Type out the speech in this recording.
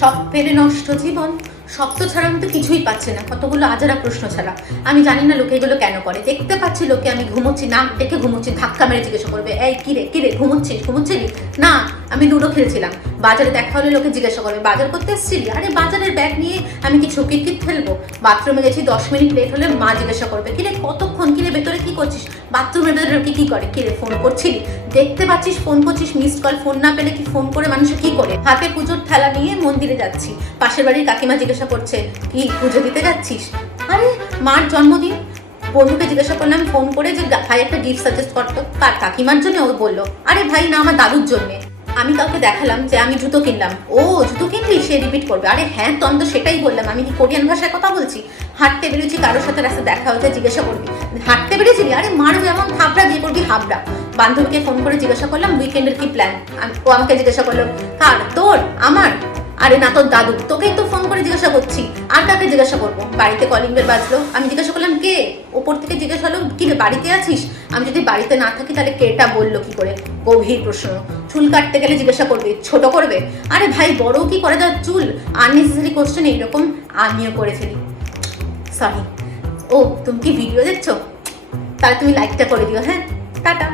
সব ফেলে নষ্ট জীবন শব্দ ছাড়া আমি তো কিছুই পাচ্ছি না। কতগুলো আজারা প্রশ্ন ছাড়া। আমি জানি না লোকে এগুলো কেন করে। দেখতে পাচ্ছি লোকে, আমি ঘুমোচ্ছি না ডেকে ঘুমোচ্ছি, ধাক্কা মেরে জিজ্ঞাসা করবে, এই কিরে কিরে ঘুমোচ্ছিস, ঘুমোচ্ছিলি? না, আমি লুডো খেলছিলাম। বাজারে দেখা হলে লোকে জিজ্ঞাসা করবে, বাজার করতে এসেছিলি? আরে বাজারের ব্যাগ নিয়ে আমি কি কিট ফেলব? বাথরুমে গেছি, দশ মিনিট লেট হলে মা জিজ্ঞাসা করবে, কিরে কতক্ষণ? কিরে ভেতরে কি করছিস? বাথরুমের ভেতরে কি কি করে? কিরে ফোন করছিলি? দেখতে পাচ্ছিস ফোন করছিস মিস কল ফোন না পেলে কি ফোন করে মানুষ কি করে? হাতে পুজোর থালা নিয়ে মন্দিরে যাচ্ছি। পাশের বাড়ির কাকিমা জিজ্ঞাসা করছে, কি, পুজো দিতে যাচ্ছিস? আরে, মার জন্মদিন। বন্ধুকে জিজ্ঞাসা করলাম ফোন করে যে ভাই একটা গিফট সাজেস্ট করতো তার কাকিমার জন্য ও বলল, আরে ভাই, না, আমার দাদুর জন্যে। আমি কাউকে দেখালাম যে আমি জুতো কিনলাম। ও, জুতো কিনলি সে রিপিট করবে। আরে হ্যাঁ তো আমি তো সেটাই বললাম। আমি কি কোরিয়ান ভাষায় কথা বলছি? হাঁটতে বেরিয়েছি কারোর সাথে রাস্তা দেখা হয়েছে জিজ্ঞাসা করবি। হাঁটতে বেরিয়েছিলি আরে মার যেমন হাবড়া দিয়ে করবি হাবড়া বান্ধবীকে ফোন করে জিজ্ঞাসা করলাম উইকেন্ডের কি প্ল্যান ও আমাকে জিজ্ঞাসা করল, কার? তোর? আমার? আরে না, তোর দাদু। তোকেই তো ফোন করে জিজ্ঞাসা করছি। আর কাকে জিজ্ঞাসা করব? বাড়িতে কলিং বেল বাজলো। আমি জিজ্ঞাসা করলাম, কে? ওপর থেকে জিজ্ঞেস হলো, কি বাড়িতে আছিস? আমি যদি বাড়িতে না থাকি, তাহলে কেটা বলল কি করে? গভীর প্রশ্ন। চুল কাটতে গেলে জিজ্ঞাসা করবে, ছোট করবে? আরে ভাই বড় কি করে যা চুল? আননেসেসারি কোশ্চেন এইরকম আমিও করেছিলি সরি ও, তুমি কি ভিডিও দেখছ? তাহলে তুমি লাইকটা করে দিও হ্যাঁ? টাটা।